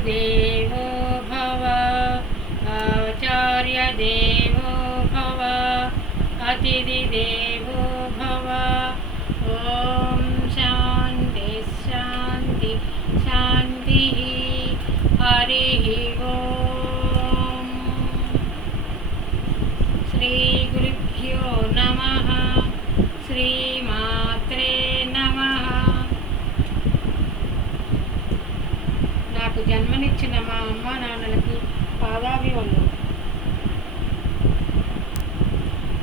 गुरुदेवो भव आचार्यदेवो भव अतिथिदेवो भव। ॐ शान्ति शान्ति शान्तिः। हरिः ॐ। श्रीगुरुभ्यो नमः। श्रीमात्रे नमः। నాకు జన్మనిచ్చిన మా అమ్మ నాన్నలకి పాదాభివందనం.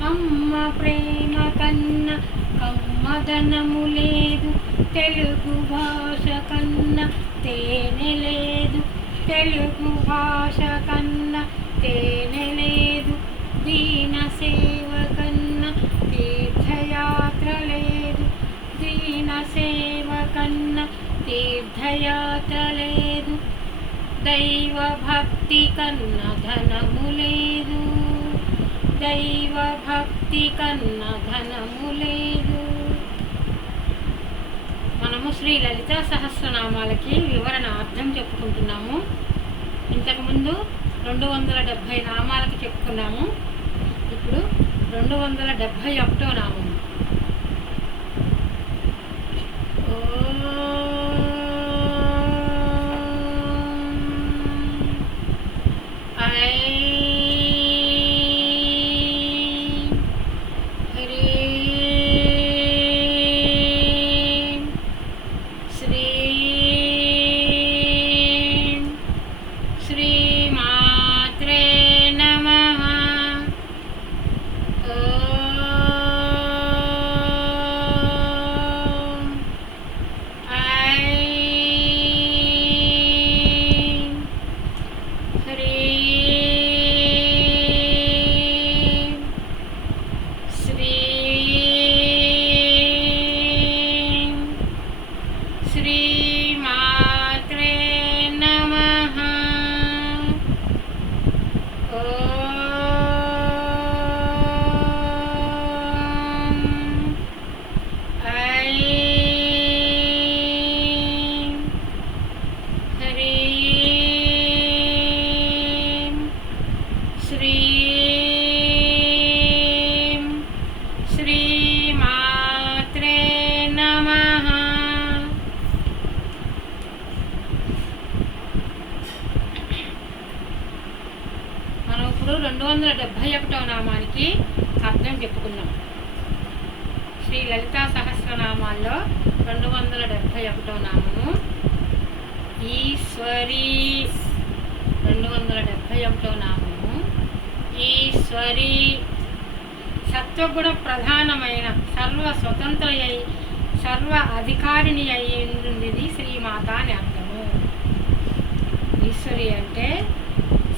అమ్మ ప్రేమ కన్నా కమ్మదనము లేదు, తెలుగు భాష కన్నా తేనె లేదు, తెలుగు భాష కన్నా తేనె లేదు, దీన సేవ కన్నా తీర్థయాత్ర లేదు, దీన సేవ కన్నా తీర్థయాత్ర లేదు, దైవ భక్తి కన్నా ధనము లేదు, దైవ భక్తి కన్నా ధనము లేదు. మనము శ్రీ లలిత సహస్రనామాలకి వివరణ అర్థం చెప్పుకుంటున్నాము. ఇంతకుముందు 270 నామాలకి చెప్పుకున్నాము. ఇప్పుడు 271వ నామం. మనం ఇప్పుడు 271వ నామానికి అర్థం చెప్పుకున్నాం. శ్రీ లలితా సహస్రనామాల్లో 271వ నామము ఈశ్వరి. 271వ నామము ఈశ్వరి. సత్వగుణ ప్రధానమైన సర్వ స్వతంత్ర అయి సర్వ అధికారిణి అయ్యింది శ్రీమాత అని అర్థము. ఈశ్వరి అంటే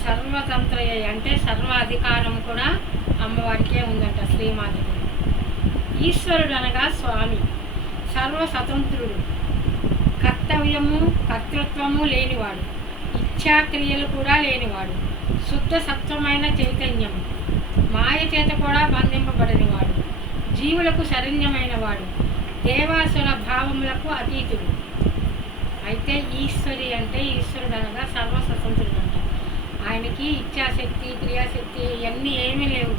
సర్వతంత్ర అంటే సర్వ అధికారం కూడా అమ్మవారికే ఉందంట, శ్రీమాతకి. ఈశ్వరుడు అనగా స్వామి, సర్వస్వతంత్రుడు, కర్తవ్యము కర్తృత్వము లేనివాడు, ఇచ్ఛాక్రియలు కూడా లేనివాడు, శుద్ధ సత్వమైన చైతన్యము, మాయ చేత కూడా బంధింపబడనివాడు, జీవులకు శరణ్యమైన వాడు, దేవాసుల భావములకు అతీతుడు. అయితే ఈశ్వరి అంటే ఈశ్వరుడు అనగా సర్వస్వతంత్రుడు అంట. ఆయనకి ఇచ్ఛాశక్తి క్రియాశక్తి ఇవన్నీ ఏమీ లేవు.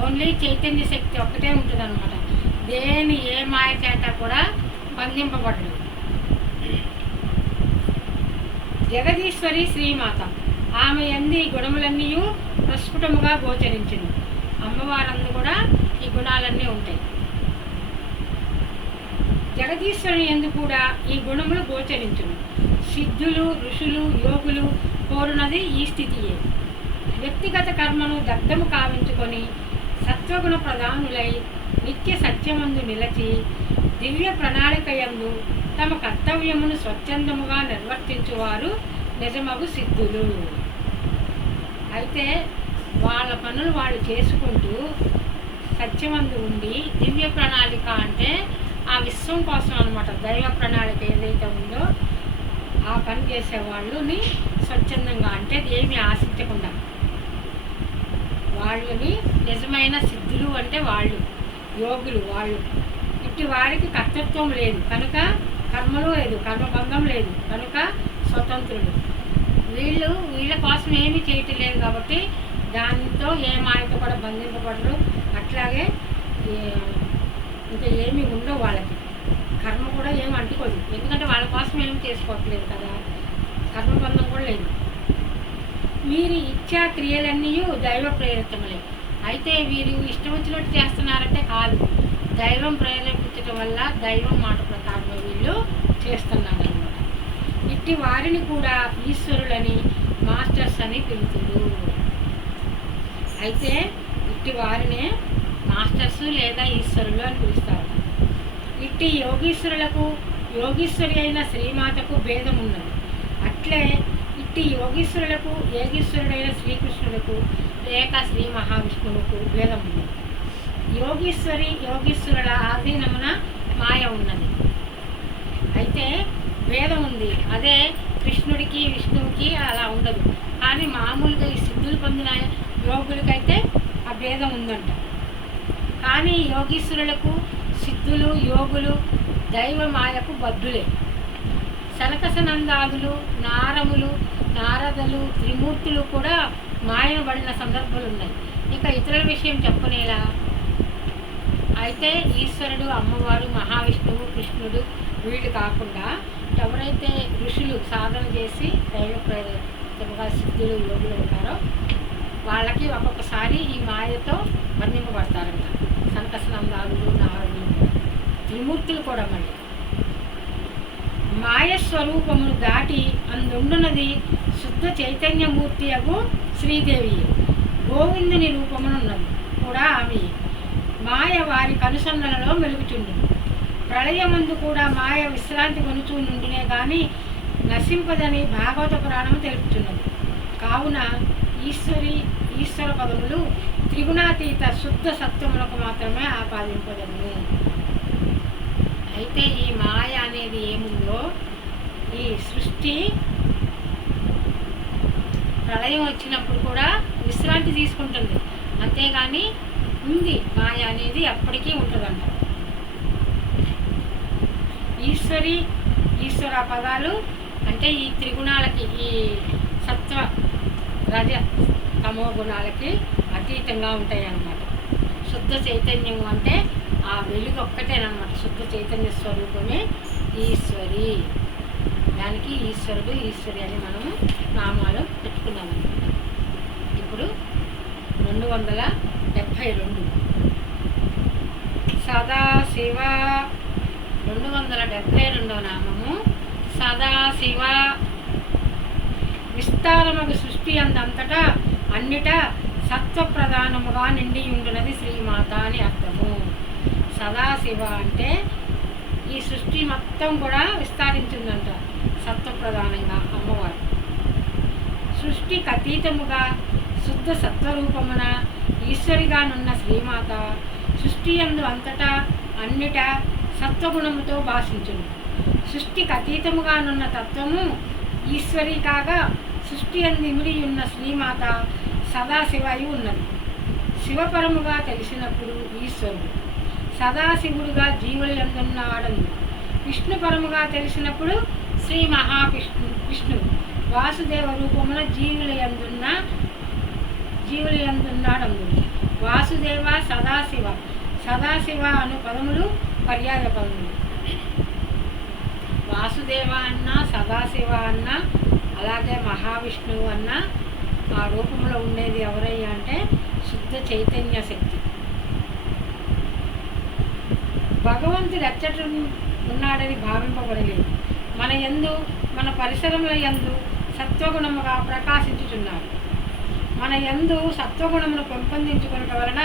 ఓన్లీ చైతన్య శక్తి ఒక్కటే ఉంటుంది అనమాట. దేని ఏ మాయ చేత కూడా బంధింపబడదు. జగదీశ్వరి శ్రీమాత. ఆమె యందు ఈ గుణములన్నీ ప్రస్ఫుటముగా గోచరించును. అమ్మవారందు కూడా ఈ గుణాలన్నీ ఉంటాయి. జగదీశ్వరుని యందు కూడా ఈ గుణములు గోచరించును. సిద్ధులు ఋషులు యోగులు కోరునది ఈ స్థితియే. వ్యక్తిగత కర్మను దగ్ధము కావించుకొని సత్వగుణ ప్రధానులై నిత్య సత్యమందు నిలచి దివ్య ప్రణాళిక యందు తమ కర్తవ్యమును స్వచ్ఛందముగా నిర్వర్తించువారు నిజమగు సిద్ధులు. అయితే వాళ్ళ పనులు వాళ్ళు చేసుకుంటూ సత్యమందు ఉండి దివ్య ప్రణాళిక అంటే ఆ విశ్వం కోసం అనమాట. దైవ ప్రణాళిక ఏదైతే ఉందో ఆ పని చేసే వాళ్ళని స్వచ్ఛందంగా అంటే ఏమి ఆశించకుండా వాళ్ళని నిజమైన సిద్ధులు అంటే వాళ్ళు యోగులు. వాళ్ళు ఇట్టి వారికి కర్తృత్వం లేదు కనుక కర్మలు లేదు, కర్మభంగం లేదు కనుక స్వతంత్రుడు. వీళ్ళ కోసం ఏమీ చేయటం లేదు కాబట్టి దాంతో ఏ మాయతో కూడా బంధింపబడరు. అట్లాగే ఇంకా ఏమీ ఉండవు, వాళ్ళకి కర్మ కూడా ఏమి అంటుకోదు, ఎందుకంటే వాళ్ళ కోసం ఏమి చేసుకోవట్లేదు కదా, కర్మబంధం కూడా లేదు. వీరి ఇచ్చా క్రియలన్నీ దైవ ప్రేరితములే. అయితే వీరు ఇష్టం వచ్చినట్టు చేస్తున్నారంటే కాదు, దైవం ప్రేరేపించడం వల్ల దైవం మాట ప్రకారం వీళ్ళు చేస్తున్నారన్నమాట. ఇట్టి వారిని కూడా ఈశ్వరులని మాస్టర్స్ అని పిలుతురు. అయితే ఇట్టి వారినే మాస్టర్స్ లేదా ఈశ్వరులు అని పిలుస్తారు. ఇట్టి యోగీశ్వరులకు యోగీశ్వరి అయిన శ్రీమాతకు భేదం ఉన్నది. అట్లే ఇట్టి యోగీశ్వరులకు యోగీశ్వరుడైన శ్రీకృష్ణులకు లేక శ్రీ మహావిష్ణువుకు భేదం ఉన్నది. యోగీశ్వరుల ఆధీనమున మాయ ఉన్నది. అయితే భేదం ఉంది. అదే కృష్ణుడికి విష్ణువుకి అలా ఉండదు. కానీ మామూలుగా ఈ సిద్ధులు పొందిన యోగులకైతే ఆ భేదం ఉందంట. కానీ యోగీశ్వరులకు సిద్ధులు యోగులు దైవ మాయకు బద్ధులే. సనకసనందాదులు నారదులు త్రిమూర్తులు కూడా మాయబడిన సందర్భాలు ఉన్నాయి. ఇక ఇతరుల విషయం చెప్పనేలా. అయితే ఈశ్వరుడు, అమ్మవారు, మహావిష్ణువు, కృష్ణుడు వీళ్ళు కాకుండా ఎవరైతే ఋషులు సాధన చేసి దైవ ప్రేరితముగా సిద్ధులు యోగులు ఉంటారో వాళ్ళకి ఒక్కొక్కసారి ఈ మాయతో వర్ణింపబడతారంట. సనకసనందాదులు నారదులు త్రిమూర్తులు కూడా మళ్ళీ మాయ స్వరూపమును దాటి అందున్నది శుద్ధ చైతన్యమూర్తి అగు శ్రీదేవి. గోవిందుని రూపమునున్నది కూడా ఆమె. మాయ వారి కనుసన్నలలో మెలుగుచుండు. ప్రళయమందు కూడా మాయ విశ్రాంతి కొనుచూ నుండినే కానీ నశింపదని భాగవత పురాణం తెలుపుచున్నది. కావున ఈశ్వర పదములు త్రిగుణాతీత శుద్ధ సత్వములకు మాత్రమే ఆపాదింపదము. అయితే ఈ మాయ అనేది ఏముందో ఈ సృష్టి ప్రళయం వచ్చినప్పుడు కూడా విశ్రాంతి తీసుకుంటుంది, అంతేగాని ఉంది మాయ అనేది ఎప్పటికీ ఉంటుందంట. ఈశ్వర పదాలు అంటే ఈ త్రిగుణాలకి ఈ సత్వ రజ తమో గుణాలకి అతీతంగా ఉంటాయి అన్నమాట. శుద్ధ చైతన్యం అంటే ఆ వెలుగు ఒక్కటేనమాట. శుద్ధ చైతన్య స్వరూపమే ఈశ్వరి. దానికి ఈశ్వరుడు ఈశ్వరి అని మనము నామాలు పెట్టుకున్నామన్నమాట. ఇప్పుడు 272 సదాశివ 272వ నామము సదాశివ. విస్తారమగు సృష్టి అందంతటా అన్నిటా సత్వప్రధానముగా నిండి ఉండునది శ్రీమాత అని అర్థము. సదాశివ అంటే ఈ సృష్టి మొత్తం కూడా విస్తరించిందంట సత్వప్రధానంగా అమ్మవారు. సృష్టికి అతీతముగా శుద్ధ సత్వరూపమున ఈశ్వరిగానున్న శ్రీమాత సృష్టి యందు అంతటా అన్నిటా సత్వగుణముతో భాషించును. సృష్టికి అతీతముగానున్న తత్వము ఈశ్వరి కాగా సృష్టి యందు ఇమిడి ఉన్న శ్రీమాత సదాశివయి ఉన్నది. శివపరముగా తెలిసినప్పుడు ఈశ్వరుడు, సదాశివుడుగా జీవుల యందున్నాడను. విష్ణుపరముగా తెలిసినప్పుడు శ్రీ విష్ణువు వాసుదేవ రూపమున జీవుల యందున్నాడు. వాసుదేవ సదాశివ. సదాశివ అను పదములు పర్యాయ పదములు. వాసుదేవ అన్న సదాశివ అన్న అలాగే మహావిష్ణువు అన్న ఆ రూపంలో ఉండేది ఎవరయ్యా అంటే శుద్ధ చైతన్య శక్తి. భగవంతుడు ఎచ్చట ఉన్నాడని భావింపబడలేదు. మన యందు మన పరిసరముల యందు సత్వగుణముగా ప్రకాశించుచున్నాడు. మన యందు సత్వగుణమును పెంపొందించుకునటం వలన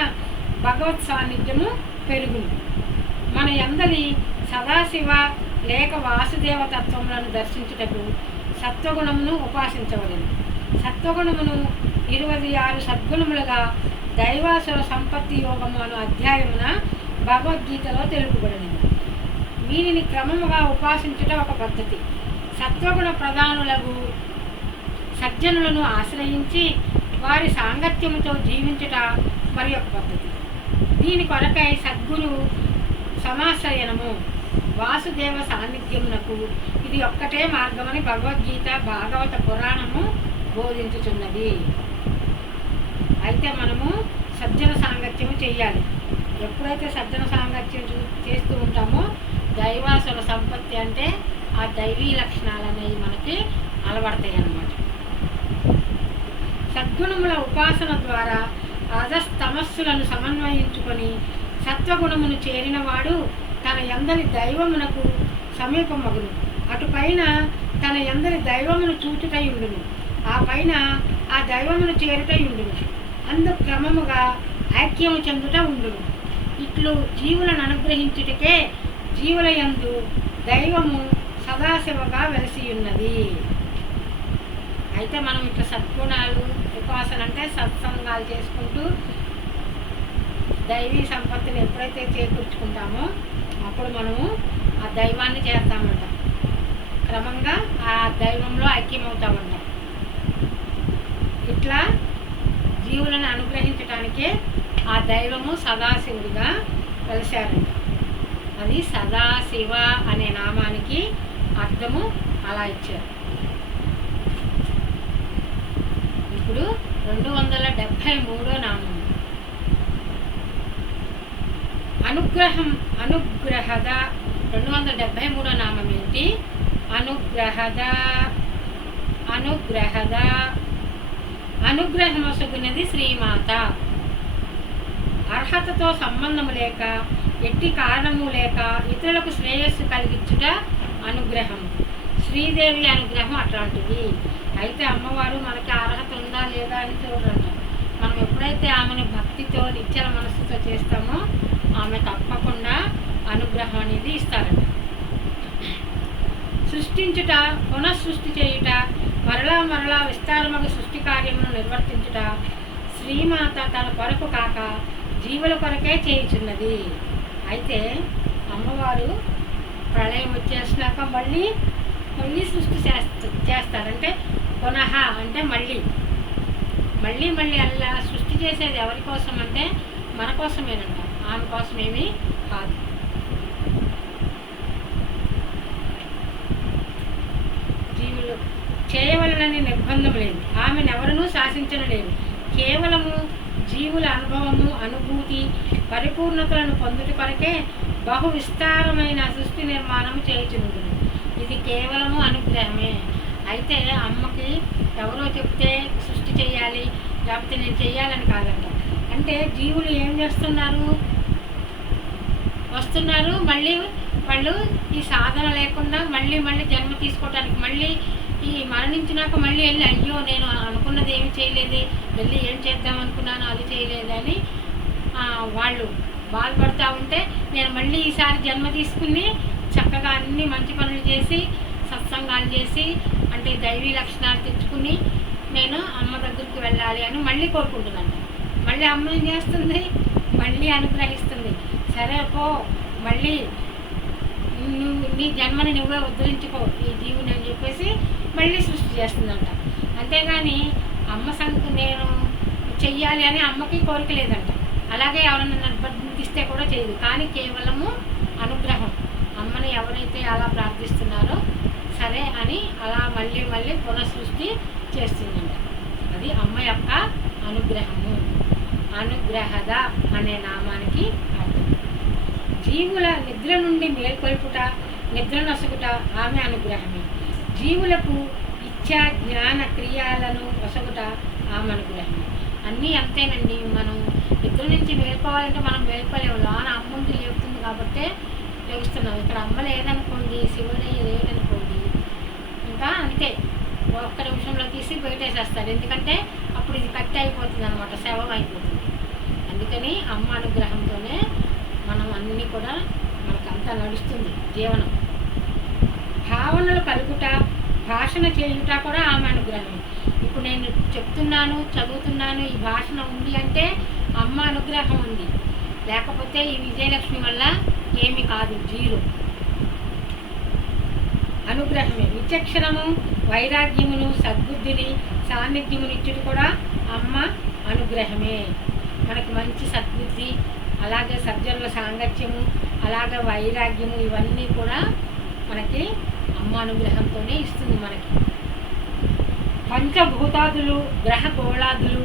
భగవత్ సాన్నిధ్యము పెరుగును. మన యందలి సదాశివ లేక వాసుదేవ తత్వములను దర్శించుటకు సత్వగుణమును ఉపాసించబడింది. సత్వగుణమును 26 సద్గుణములుగా దైవాసుర సంపత్తి యోగము అను అధ్యాయమున భగవద్గీతలో తెలుపబడినది. వీరిని క్రమముగా ఉపాసించుట ఒక పద్ధతి. సత్వగుణ ప్రధానులకు సజ్జనులను ఆశ్రయించి వారి సాంగత్యముతో జీవించుట మరి ఒక పద్ధతి. దీని కొరకై సద్గురు సమాశ్రయనము వాసుదేవ సాన్నిధ్యమునకు ఇది ఒక్కటే మార్గమని భగవద్గీత భాగవత పురాణము బోధించుచున్నది. అయితే మనము సజ్జన సాంగత్యము చెయ్యాలి. ఎప్పుడైతే సజ్జన సాంగత్యం చేస్తూ ఉంటామో దైవాసుల సంపత్తి అంటే ఆ దైవీ లక్షణాలు అనేవి మనకి అలవడతాయి అన్నమాట. సద్గుణముల ఉపాసన ద్వారా రజస్తమస్సులను సమన్వయించుకొని సత్వగుణమును చేరినవాడు తన యందరి దైవమునకు సమీపమగును. అటుపైన తన యందరి దైవమును చూచుటై ఉండును. ఆ పైన ఆ దైవమును చేరుటై ఉండును. అందు క్రమముగా ఐక్యము చెందుట ఉండును. ఇట్లు జీవులను అనుగ్రహించుటకే జీవుల యందు దైవము సదాశివగా వెలసియున్నది. అయితే మనం ఇట్లా సద్గుణాలు ఉపాసన అంటే సత్సంగాలు చేసుకుంటూ దైవీ సంపత్తిని ఎప్పుడైతే చేకూర్చుకుంటామో అప్పుడు మనము ఆ దైవాన్ని చేస్తామంట. క్రమంగా ఆ దైవంలో ఐక్యమవుతామంట. ఇట్లా జీవులను అనుగ్రహించడానికే ఆ దైవము సదాశివుడిగా వెలిశారంట. అది సదాశివ అనే నామానికి అర్థము అలా ఇచ్చారు. ఇప్పుడు 273 నామం అనుగ్రహద. 273 నామం ఏంటి? అనుగ్రహద. అనుగ్రహమొసగునది శ్రీమాత. అర్హతతో సంబంధము లేక ఎట్టి కారణము లేక ఇతరులకు శ్రేయస్సు కలిగించుట అనుగ్రహం. శ్రీదేవి అనుగ్రహం అట్లాంటిది. అయితే అమ్మవారు మనకి అర్హత ఉందా లేదా అని చూడండి. మనం ఎప్పుడైతే ఆమెను భక్తితో నిశ్చల మనస్సుతో చేస్తామో ఆమె తప్పకుండా అనుగ్రహం అనేది ఇస్తారంట. సృష్టించుట, పునఃసృష్టి చేయుట, మరలా విస్తారముగా సృష్టి కార్యమును నిర్వర్తించుట శ్రీమాత తన కొరకు కాక జీవుల కొరకే చేయుచున్నది. అయితే అమ్మవారు ప్రళయం వచ్చేసినాక మళ్ళీ సృష్టి చేస్తారంటే పునః అంటే మళ్ళీ అలా సృష్టి చేసేది ఎవరి కోసం అంటే మన కోసమేనంట. ఆమె కోసమేమీ కాదు. జీవులు చేయవలనని నిర్బంధం లేదు. ఆమెనెవరనూ శాసించడం లేదు. కేవలము జీవుల అనుభవము, అనుభూతి, పరిపూర్ణతలను పొందుట కొరకే బహు విస్తారమైన సృష్టి నిర్మాణం చేయుచున్నది. ఇది కేవలము అనుగ్రహమే. అయితే అమ్మకి ఎవరో చెప్తే సృష్టి చేయాలి లేకపోతే నేను చెయ్యాలని కాదంట. అంటే జీవులు ఏం చేస్తున్నారు, వస్తున్నారు, మళ్ళీ వాళ్ళు ఈ సాధన లేకుండా మళ్ళీ జన్మ తీసుకోవటానికి, మళ్ళీ ఈ మరణించినాక మళ్ళీ వెళ్ళి అయ్యో నేను అనుకున్నది ఏమి చేయలేదు, వెళ్ళి ఏం చేద్దాం అనుకున్నాను అది చేయలేదని వాళ్ళు బాధపడుతూ ఉంటే నేను మళ్ళీ ఈసారి జన్మ తీసుకుని చక్కగా అన్ని మంచి పనులు చేసి సత్సంగాలు చేసి అంటే దైవీ లక్షణాలు తెచ్చుకుని నేను అమ్మ దగ్గరికి వెళ్ళాలి అని మళ్ళీ కోరుకుంటుందంట. మళ్ళీ అమ్మ ఏం చేస్తుంది, మళ్ళీ అనుగ్రహిస్తుంది. సరే పో, మళ్ళీ నీ జన్మని నువ్వే ఉద్ధరించుకో ఈ జీవుని అని చెప్పేసి మళ్ళీ సృష్టి చేస్తుందంట. అంతేగాని అమ్మ నేను చెయ్యాలి అని అమ్మకి కోరిక లేదంట. అలాగే ఎవరైనా నిర్బంధిస్తే కూడా చేయదు. కానీ కేవలము అనుగ్రహం. అమ్మని ఎవరైతే అలా ప్రార్థిస్తున్నారో సరే అని అలా మళ్ళీ పునఃసృష్టి చేస్తుందంట. అది అమ్మ యొక్క అనుగ్రహము. అనుగ్రహద అనే నామానికి అర్థం. జీవుల నిద్ర నుండి మేల్కొల్పుట, నిద్ర నొసగుట ఆమె అనుగ్రహమే. జీవులకు ఇచ్చా జ్ఞాన క్రియాలను వసగుట ఆమె అనుగ్రహమే. అన్నీ అంతేనండి. మనం నిద్ర నుంచి మేల్కోవాలంటే మనం మేల్కోలేము. లోన అమ్ముండి లేపుతుంది కాబట్టే లేస్తున్నాం. ఇక్కడ అమ్మ లేదనుకోండి, శివుడయ్య లేదనుకోండి, ఇంకా అంతే ఒక్క నిమిషంలో తీసి బయటేసేస్తాడు. ఎందుకంటే అప్పుడు ఇది కట్టి అయిపోతుంది అనమాట, శవం అయిపోతుంది. అందుకని అమ్మ అనుగ్రహంతోనే మనం అన్నీ కూడా మనకంతా నడుస్తుంది జీవనం. భావనలు కలుగుట, భాషణ చేయుట కూడా ఆమె అనుగ్రహమే. ఇప్పుడు నేను చెప్తున్నాను, చదువుతున్నాను, ఈ భాషణ ఉంది అంటే అమ్మ అనుగ్రహం ఉంది. లేకపోతే ఈ విజయలక్ష్మి వల్ల ఏమి కాదు, జీరో. అనుగ్రహమే. విచక్షణము, వైరాగ్యమును, సద్బుద్ధిని, సాన్నిధ్యమును ఇచ్చుట కూడా అమ్మ అనుగ్రహమే. మనకి మంచి సద్బుద్ధి, అలాగే సజ్జనుల సాంగత్యము, అలాగే వైరాగ్యము, ఇవన్నీ కూడా మనకి అమ్మ అనుగ్రహంతోనే ఇస్తుంది. మనకి పంచభూతాదులు, గ్రహ గోళాదులు,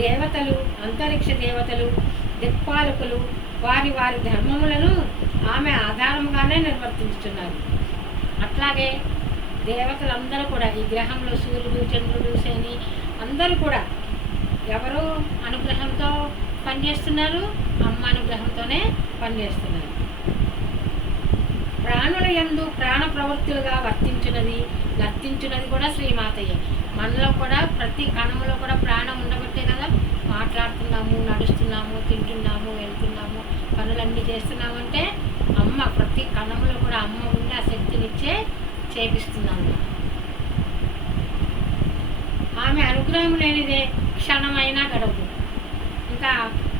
దేవతలు, అంతరిక్ష దేవతలు, దిక్పాలకులు వారి వారి ధర్మములను ఆమె ఆధారంగానే నిర్వర్తిస్తున్నారు. అట్లాగే దేవతలందరూ కూడా ఈ గ్రహంలో సూర్యుడు, చంద్రుడు, శని అందరూ కూడా ఎవరు అనుగ్రహంతో పనిచేస్తున్నారు? అమ్మ అనుగ్రహంతోనే పనిచేస్తున్నారు. ప్రాణుల యందు ప్రాణ ప్రవృత్తులుగా నర్తించున్నది కూడా శ్రీమాతయ్యే. మనలో కూడా ప్రతి కణములో కూడా ప్రాణం ఉండబట్టే కదా మాట్లాడుతున్నాము, నడుస్తున్నాము, తింటున్నాము, వెళ్తున్నాము, పనులన్నీ చేస్తున్నామంటే అమ్మ ప్రతి కణములో కూడా అమ్మ ఉండి ఆ శక్తినిచ్చే చేపిస్తున్నాము. ఆమె అనుగ్రహం లేనిదే క్షణమైనా గడవదు. ఇంకా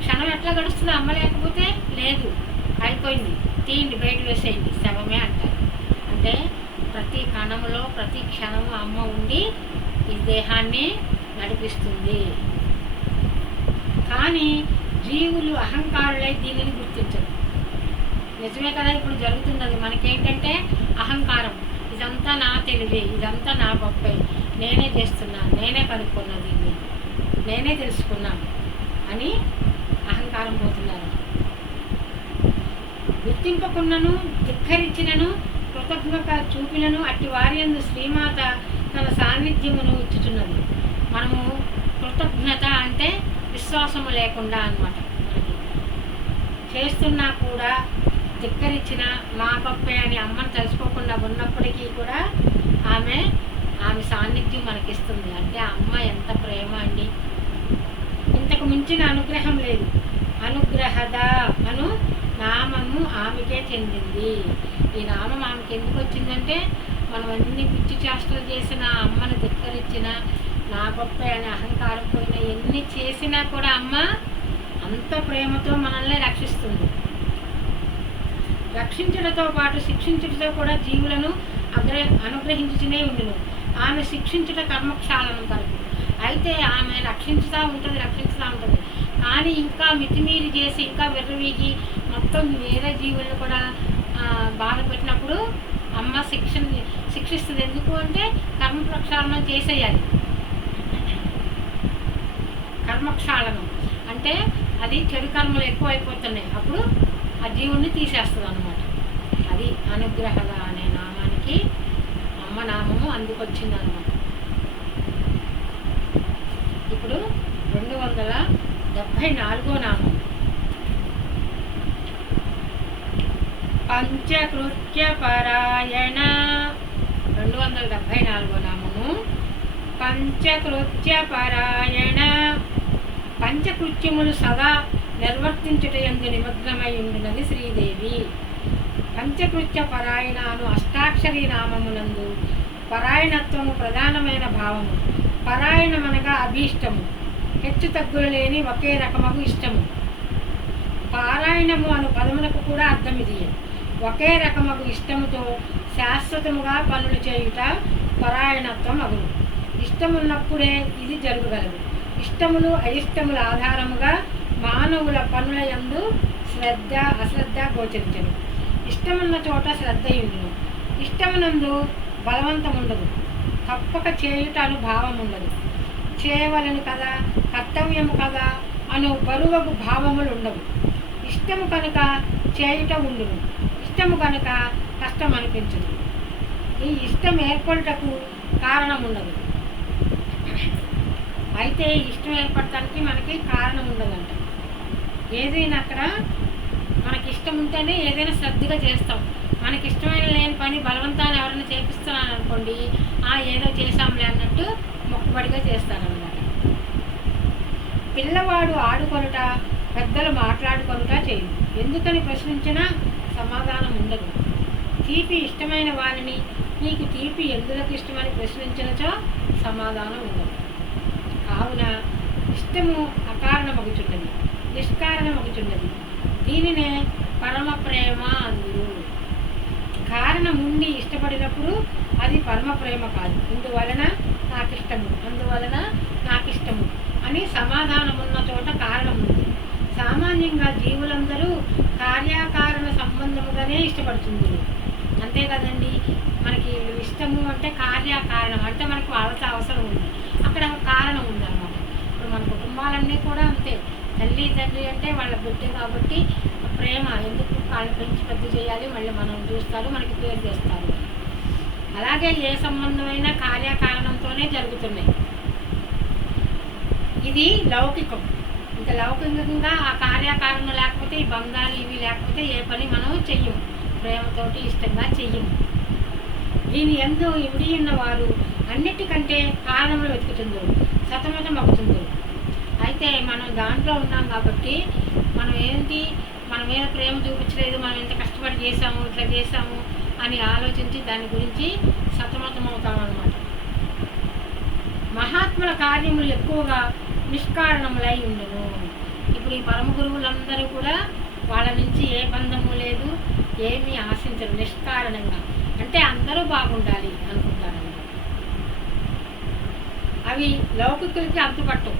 క్షణం ఎట్లా గడుస్తుందో అమ్మ లేకపోతే లేదు, అయిపోయింది, తీయండి, బయట వేసేయండి, శవమే అంటారు. అంటే ప్రతి కణములో ప్రతి క్షణము అమ్మ ఉండి ఈ దేహాన్ని నడిపిస్తుంది. కానీ జీవులు అహంకారులై దీనిని గుర్తించరు. నిజమే కదా ఇప్పుడు జరుగుతున్నది. మనకేంటంటే అహంకారం, ఇదంతా నా తెలివి, ఇదంతా నా గొప్పే, నేనే చేస్తున్నా, నేనే కనుక్కున్నా, దీన్ని నేనే తెలుసుకున్నా అని అహంకారం పోతున్నారు. గుర్తింపకున్నను, ధిక్కరించినను, కృతజ్ఞత చూపినను అట్టి వారి యందు శ్రీమాత తన సాన్నిధ్యమును ఇచ్చుచున్నది. మనము కృతజ్ఞత అంటే విశ్వాసము లేకుండా అన్నమాట. మనకి చేస్తున్నా కూడా ధిక్కరించిన మా గొప్పే అని అమ్మను తెలుసుకోకుండా ఉన్నప్పటికీ కూడా ఆమె సాన్నిధ్యం మనకిస్తుంది. అంటే అమ్మ ఎంత ప్రేమ అండి! ఇంతకు మించిన అనుగ్రహం లేదు. అనుగ్రహద అను నామము ఆమెకే చెందింది. ఈ నామం ఆమెకి ఎందుకు వచ్చిందంటే మనం అన్ని పిచ్చి చేష్టలు చేసిన, అమ్మను ధిక్కరించిన, నా గొప్ప అని అహంకారం పోయిన ఎన్ని చేసినా కూడా అమ్మ అంత ప్రేమతో మనల్ని రక్షిస్తుంది. రక్షించడంతో పాటు శిక్షించడంతో కూడా జీవులను అనుగ్రహించుతూనే ఉండును. ఆమె శిక్షించుట కర్మక్షాళనం కలుగు. అయితే ఆమె రక్షించుతూ ఉంటుంది. కానీ ఇంకా మితిమీరి చేసి ఇంకా విర్రవీగి మొత్తం వేరే జీవులను కూడా బాధ పెట్టినప్పుడు అమ్మ శిక్షిస్తుంది. ఎందుకు అంటే కర్మ ప్రక్షాళనం చేసేయాలి. కర్మక్షాళనం అంటే అది చెడు కర్మలు ఎక్కువ అయిపోతున్నాయి, అప్పుడు ఆ జీవుణ్ణి తీసేస్తుంది అన్నమాట. అది అనుగ్రహ అనే నామానికి అమ్మ నామము అందుకొచ్చింది అన్నమాట. ఇప్పుడు 274వ నామం పంచకృత్య పరాయణ. 274వ నామము పంచకృత్య పరాయణ. పంచకృత్యములు సదా నిర్వర్తించుట యందు నిమగ్నమై ఉండినది శ్రీదేవి. పంచకృత్య పరాయణను అష్టాక్షరీ నామమునందు పరాయణత్వము ప్రధానమైన భావము. పరాయణమనగా అభీష్టము, హెచ్చు తగ్గులు లేని ఒకే రకమగు ఇష్టము. పారాయణము అను పదములకు కూడా అర్థం ఇది. ఒకే రకమగు ఇష్టముతో శాశ్వతముగా పనులు చేయుట పరాయణత్వం అగును. ఇష్టమున్నప్పుడే ఇది జరగగలదు. ఇష్టములు అయిష్టముల ఆధారముగా మానవుల పనుల యందు శ్రద్ధ అశ్రద్ధ గోచరించను. ఇష్టమున్న చోట శ్రద్ధ ఉండును. ఇష్టమునందు బలవంతం ఉండదు. తప్పక చేయుట అను భావం ఉండదు. చేయవలను కదా, కర్తవ్యము కదా అను బరువగు భావములు ఉండవు. ఇష్టము కనుక చేయుట ఉండును. ఇష్టము కనుక కష్టం అనిపించదు. ఈ ఇష్టం ఏర్పడుటకు కారణం ఉండదు. అయితే ఇష్టం ఏర్పడటానికి మనకి కారణం ఉండదంట. ఏదైనా అక్కడ మనకి ఇష్టం ఉంటేనే ఏదైనా శ్రద్ధగా చేస్తాం. మనకి ఇష్టమైన లేని పని బలవంతాన్ని ఎవరైనా చేపిస్తున్నాను అనుకోండి, ఏదో చేసాంలే అన్నట్టు మొక్కుబడిగా చేస్తారన్నమాట. పిల్లవాడు ఆడుకొనుట, పెద్దలు మాట్లాడుకొనుట చేయదు. ఎందుకని ప్రశ్నించినా సమాధానం ఉండదు. తీపి ఇష్టమైన వారిని నీకు తీపి ఎందులకు ఇష్టమని ప్రశ్నించినచో సమాధానం ఉండదు. కావున ఇష్టము అకారణమగుచున్నది, నిష్కారణమగుచున్నది. దీనినే పరమ ప్రేమ అందురు. కారణం ఉండి ఇష్టపడినప్పుడు అది పరమ ప్రేమ కాదు. ఇందువలన నాకిష్టము, అందువలన నాకిష్టము అని సమాధానం ఉన్న చోట కారణం ఉంది. సామాన్యంగా జీవులందరూ కార్యకారణ సంబంధముగానే ఇష్టపడుతుంది. అంతే కదండి, మనకి ఇష్టము అంటే కార్యకారణం అంటే మనకి వాళ్ళతో అవసరం ఉంది, అక్కడ కారణం ఉందన్నమాట. ఇప్పుడు మన కుటుంబాలన్నీ కూడా అంతే, తల్లి తండ్రి అంటే వాళ్ళ బిడ్డ కాబట్టి ప్రేమ, ఎందుకు వాళ్ళని పెంచి పెద్ద చేయాలి, మళ్ళీ మనం చూస్తారు, మనకి పేరు చేస్తారు. అలాగే ఏ సంబంధమైన కార్యకారణంతోనే జరుగుతున్నాయి. ఇది లౌకికం. ఇంకా లౌకికంగా ఆ కార్యకారణం లేకపోతే ఈ బంధాలు ఇవి లేకపోతే ఏ పని మనం చెయ్యము, ప్రేమతోటి ఇష్టంగా చెయ్యము. దీని ఎందు ఇవిడి ఉన్నవారు అన్నిటికంటే కారణములు వెతుకుతుందరు, సతమతం అవుతుందరు. అయితే మనం దాంట్లో ఉన్నాం కాబట్టి మనం ఏంటి, మన మీద ప్రేమ చూపించలేదు, మనం ఎంత కష్టపడి చేసాము, ఇట్లా చేసాము అని ఆలోచించి దాని గురించి సతమతం అవుతామన్నమాట. మహాత్ముల కార్యములు ఎక్కువగా నిష్కారణములై ఉండును. ఇప్పుడు ఈ పరమ గురువులందరూ కూడా వాళ్ళ నుంచి ఏ బంధము లేదు, ఏమీ ఆశించరు, నిష్కారణంగా. అంటే అందరూ బాగుండాలి అనుకుంటారన్నమాట. అవి లౌకికులకి అంతుపట్టవు.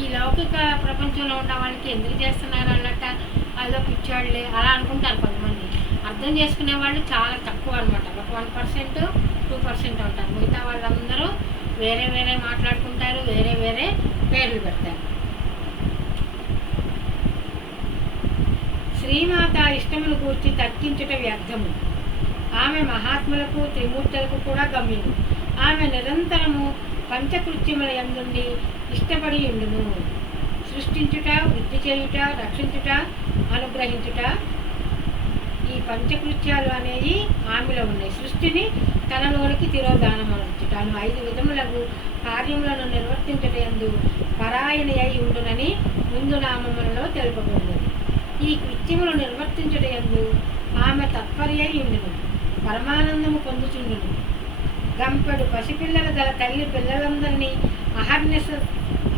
ఈ లౌకిక ప్రపంచంలో ఉన్న వాళ్ళకి ఎందుకు చేస్తున్నారు అన్నట్ట, అదో పిచ్చాడులే అలా అనుకుంటారు కొంతమంది. అర్థం చేసుకునే వాళ్ళు చాలా తక్కువ అనమాట. ఒక 1%, 2% ఉంటారు. మిగతా వాళ్ళందరూ వేరే వేరే మాట్లాడుకుంటారు, వేరే వేరే పేర్లు పెడతారు. శ్రీమాత ఇష్టమును కూర్చి తర్కించుట వ్యర్థము. ఆమె మహాత్ములకు త్రిమూర్తులకు కూడా గమ్యము. ఆమె నిరంతరము పంచకృత్యముల యందుండి ఇష్టపడి ఉండును. సృష్టించుట, వృద్ధి చేయుట, రక్షించుట, అనుగ్రహించుట, ఈ పంచకృత్యాలు అనేవి ఆమెలో ఉన్నాయి. సృష్టిని తనలోనికి తిరోధానం అంచుట, 5 విధములకు కార్యములను నిర్వర్తించుట యందు పరాయణ అయి ఉండునని ముందు నామములలో తెలుపబడినది. ఈ కృత్యములు నిర్వర్తించుట యందు ఆమె తత్పర్య అయి ఉండును, పరమానందము పొందుచుండును. గంపెడు పసిపిల్లలు గల తల్లి పిల్లలందరినీ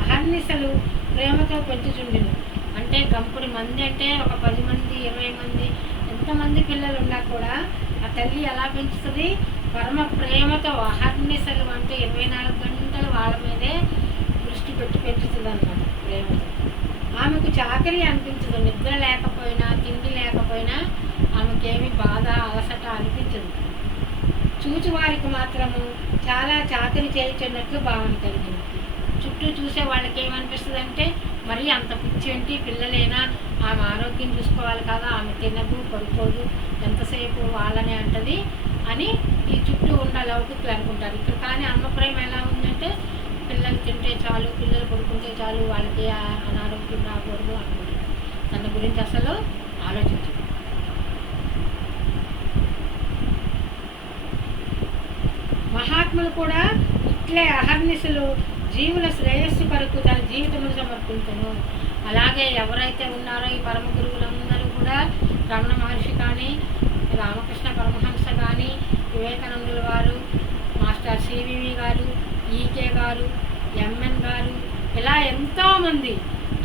అహర్నిశలు ప్రేమతో పెంచుచుండును. అంటే గంపుడి మంది అంటే ఒక 10 మంది 20 మంది ఎంతమంది పిల్లలు ఉన్నా కూడా ఆ తల్లి ఎలా పెంచుతుంది, పరమ ప్రేమతో. అహర్నిశలు అంటే 24 గంటలు వాళ్ళ మీదే దృష్టి పెట్టి పెంచుతుంది అన్నమాట, ప్రేమతో. ఆమెకు చాకరీ అనిపించదు, నిద్ర లేకపోయినా తిండి లేకపోయినా ఆమెకేమి బాధ అలసట అనిపించదు. చూచువారికి మాత్రము చాలా చాకరీ చేయించినట్లు భావన కలిగింది. చుట్టూ చూసే వాళ్ళకి ఏమనిపిస్తుంది అంటే, మరి అంత పిచ్చేంటి, పిల్లలేనా, ఆమె ఆరోగ్యం చూసుకోవాలి కదా, ఆమె తినదు పడుకోదు, ఎంతసేపు వాళ్ళనే అంటది అని ఈ చుట్టూ ఉన్న లౌకికులు అనుకుంటారు. ఇక్కడ కానీ అమ్మ ప్రేమ ఎలా ఉందంటే, పిల్లలు తింటే చాలు, పిల్లలు పడుకుంటే చాలు, వాళ్ళకి అనారోగ్యం రాకూడదు అనుకుంటారు. తన గురించి అసలు ఆలోచించదు. మహాత్ములు కూడా ఇట్లే అహర్నిశలు జీవుల శ్రేయస్సు కొరకు తన జీవితమును సమర్పించను. అలాగే ఎవరైతే ఉన్నారో ఈ పరమ గురువులందరూ కూడా, రమణ మహర్షి కానీ, రామకృష్ణ పరమహంస కానీ, వివేకానందుల వారు, మాస్టర్ సివివి గారు, ఈకే గారు, ఎంఎన్ గారు, ఇలా ఎంతోమంది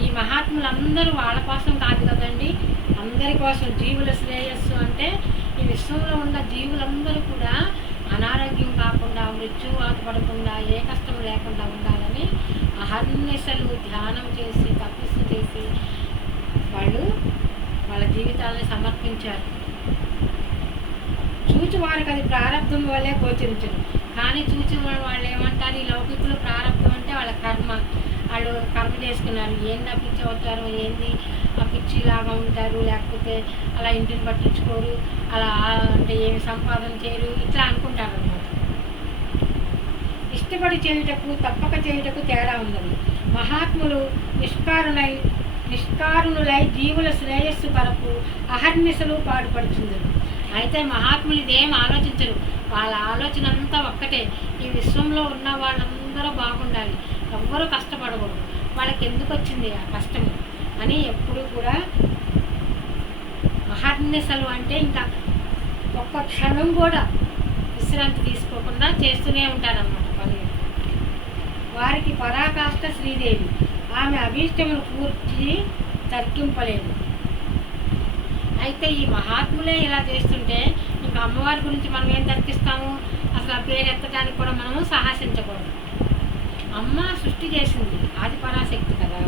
ఈ మహాత్ములందరూ వాళ్ళ కోసం కాదు కదండి, అందరి కోసం. జీవుల శ్రేయస్సు అంటే ఈ విశ్వంలో ఉన్న జీవులందరూ కూడా అనారోగ్యం కాకుండా, మృత్యువాత పడకుండా, ఏ కష్టం లేకుండా ఉండాలని అహర్నిశలు ధ్యానం చేసి తపస్సు చేసి వాళ్ళు వాళ్ళ జీవితాలని సమర్పించారు. చూచి వారికి అది ప్రారంభం వల్లే గోచరించరు. కానీ చూచి వాళ్ళు ఏమంటారు, ఈ లౌకికులు ప్రారంభం అంటే వాళ్ళ కర్మ, వాళ్ళు కర్మ చేసుకున్నారు. ఏంది ఆ పిచ్చి అవుతారు, ఏంది ఆ పిచ్చిలాగా ఉంటారు, లేకపోతే అలా ఇంటిని పట్టించుకోరు, అలా అంటే ఏమి సంపాదన చేయరు, ఇట్లా అనుకుంటారు అన్నమాట. ఇష్టపడి చేయుటకు తప్పక చేయుటకు తేడా ఉన్నది. మహాత్ములు నిష్కారుణులై జీవుల శ్రేయస్సు కొరకు అహర్నిశలు పాటుపడుతుంది. అయితే మహాత్ములు ఇదేం ఆలోచించరు, వాళ్ళ ఆలోచన అంతా ఒక్కటే, ఈ విశ్వంలో ఉన్న వాళ్ళందరూ బాగుండాలి, ఎవ్వరూ కష్టపడకూడదు, వాళ్ళకి ఎందుకు వచ్చింది ఆ కష్టము అని ఎప్పుడు కూడా. అహర్నిశలు అంటే ఇంకా ఒక్క క్షణం కూడా విశ్రాంతి తీసుకోకుండా చేస్తూనే ఉంటారన్నమాట పనులు. వారికి పరాకాష్ట శ్రీదేవి, ఆమె అభీష్టమును పూర్తి తర్కింపలేదు. అయితే ఈ మహాత్ములే ఇలా చేస్తుంటే ఇంకా అమ్మవారి గురించి మనం ఏం తర్కిస్తాము, అసలు ఆ పేరు ఎత్తడానికి కూడా మనము సాహసించకూడదు. అమ్మ సృష్టి చేసింది, ఆది పరాశక్తి కదా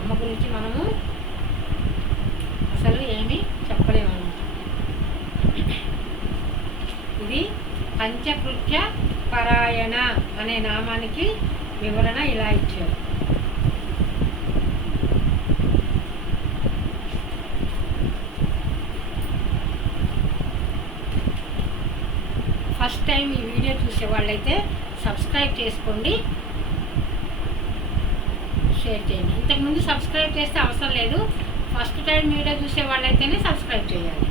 అమ్మ. అమ్మ గురించి మనము అసలు ఏమీ చెప్పలేము అన్నమాట. ఇది పంచకృత్య పరాయణ అనే నామానికి వివరణ ఇలా ఇచ్చారు. ఫస్ట్ టైం ఈ వీడియో చూసే వాళ్ళైతే సబ్స్క్రైబ్ చేసుకోండి, షేర్ చేయండి. ఇంతకుముందు సబ్స్క్రైబ్ చేస్తే అవసరం లేదు, ఫస్ట్ టైం వీడియో చూసే వాళ్ళైతేనే సబ్స్క్రైబ్ చేయాలి.